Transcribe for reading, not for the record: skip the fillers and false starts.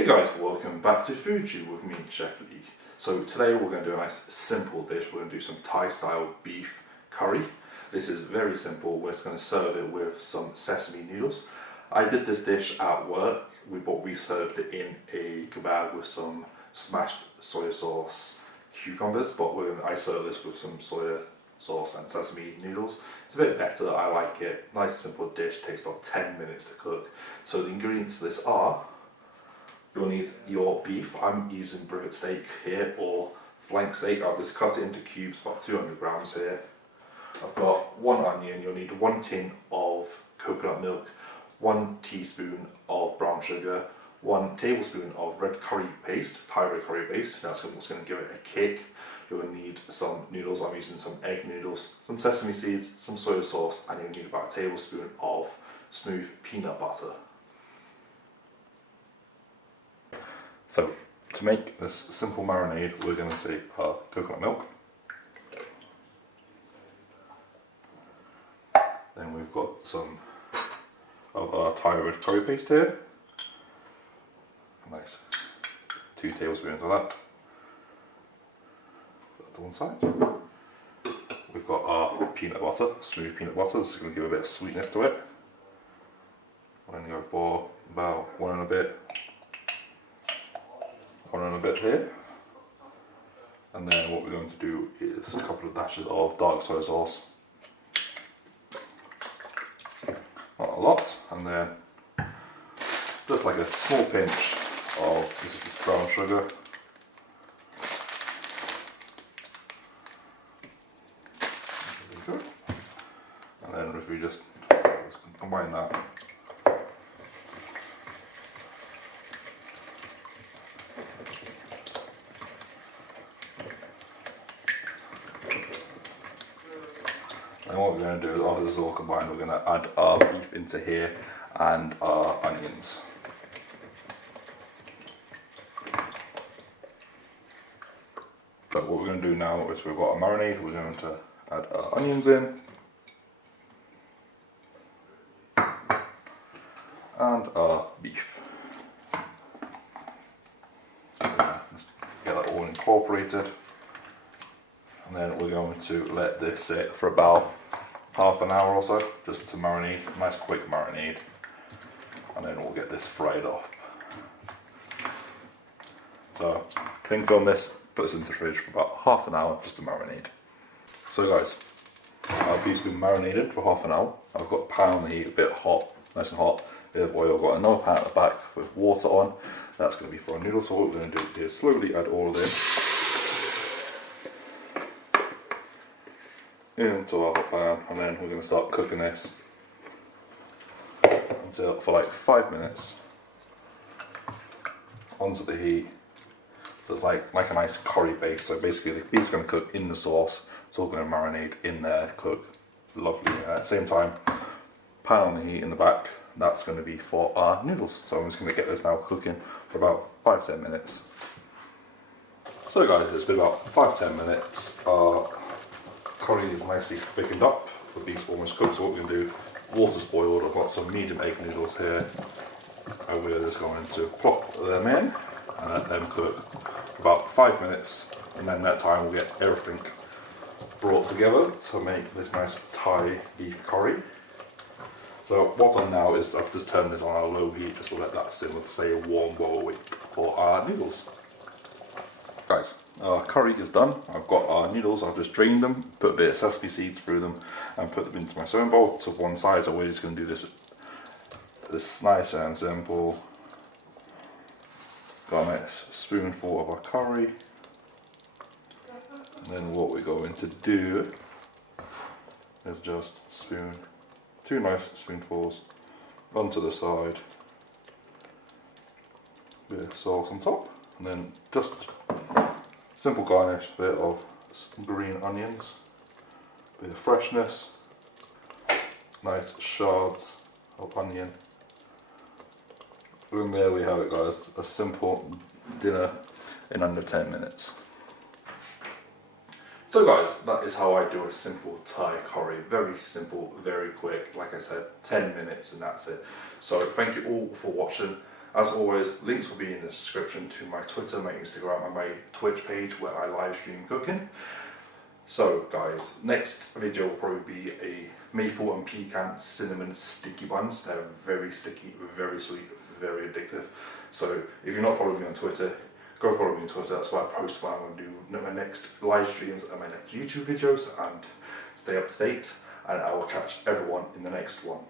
Hey guys, welcome back to Food Tube with me, Chef Lee. So today we're going to do a nice simple dish. We're going to do some Thai style beef curry. This is very simple. We're just going to serve it with some sesame noodles. I did this dish at work. We served it in a kebab with some smashed soy sauce cucumbers, but I serve this with some soy sauce and sesame noodles. It's a bit better, I like it. Nice simple dish, takes about 10 minutes to cook. So the ingredients for this are, you'll need your beef. I'm using brisket steak here or flank steak. I've just cut it into cubes, about 200 grams here. I've got 1 onion. You'll need 1 tin of coconut milk, 1 teaspoon of brown sugar, 1 tablespoon of red curry paste, Thai red curry paste. That's what's going to give it a kick. You'll need some noodles. I'm using some egg noodles, some sesame seeds, some soy sauce, and you'll need about a tablespoon of smooth peanut butter. So, to make this simple marinade, we're going to take our coconut milk. Then we've got some of our Thai red curry paste here. Nice. 2 tablespoons of that. Put that to one side. We've got our peanut butter, smooth peanut butter. This is going to give a bit of sweetness to it. We're going to go for about 1 and a bit here, and then what we're going to do is a couple of dashes of dark soy sauce, not a lot, and then just like a small pinch of this brown sugar, and then if we just combine that. And what we're going to do is, after this is all combined, we're going to add our beef into here and our onions. But what we're going to do now is we've got a marinade, we're going to add our onions in. And our beef. Let's get that all incorporated. And then we're going to let this sit for about half an hour or so, just to marinate, nice quick marinade, and then we'll get this fried off. So cling film this, put this into the fridge for about half an hour just to marinate. So guys, our beef's been marinated for half an hour. I've got a pan on the heat, a bit hot, nice and hot, a bit of oil. I've got another pan at the back with water on. That's going to be for our noodles. So what we're going to do is slowly add all of this into our hot pan, and then we're going to start cooking this until for like 5 minutes onto the heat. So it's like a nice curry base. So basically the beef's going to cook in the sauce, it's all going to marinate in there, cook lovely. At the same time, pan on the heat in the back, that's going to be for our noodles. So I'm just going to get this now cooking for about 5-10 minutes. So guys, it's been about 5-10 minutes. Our curry is nicely thickened up, the beef's almost cooked. So what we're going to do, water's boiled, I've got some medium egg noodles here, and we're just going to plop them in and let them cook for about 5 minutes, and then that time we'll get everything brought together to make this nice Thai beef curry. So what's on now is I've just turned this on a low heat just to let that simmer to stay warm while we wait for our noodles. Guys, our curry is done. I've got our noodles, I've just drained them, put a bit of sesame seeds through them, and put them into my serving bowl to one side. So we're just going to do this nice and simple. Got a nice spoonful of our curry. And then what we're going to do is just spoon 2 nice spoonfuls onto the side, bit of sauce on top, and then just simple garnish, bit of green onions, bit of freshness, nice shards of onion. And there we have it guys, a simple dinner in under 10 minutes. So guys, that is how I do a simple Thai curry. Very simple, very quick. Like I said, 10 minutes and that's it. So thank you all for watching. As always, links will be in the description to my Twitter, my Instagram and my Twitch page where I live stream cooking. So guys, next video will probably be a maple and pecan cinnamon sticky buns. They're very sticky, very sweet, very addictive. So if you're not following me on Twitter, go follow me on Twitter. That's where I post when I'm going to do my next live streams and my next YouTube videos, and stay up to date, and I will catch everyone in the next one.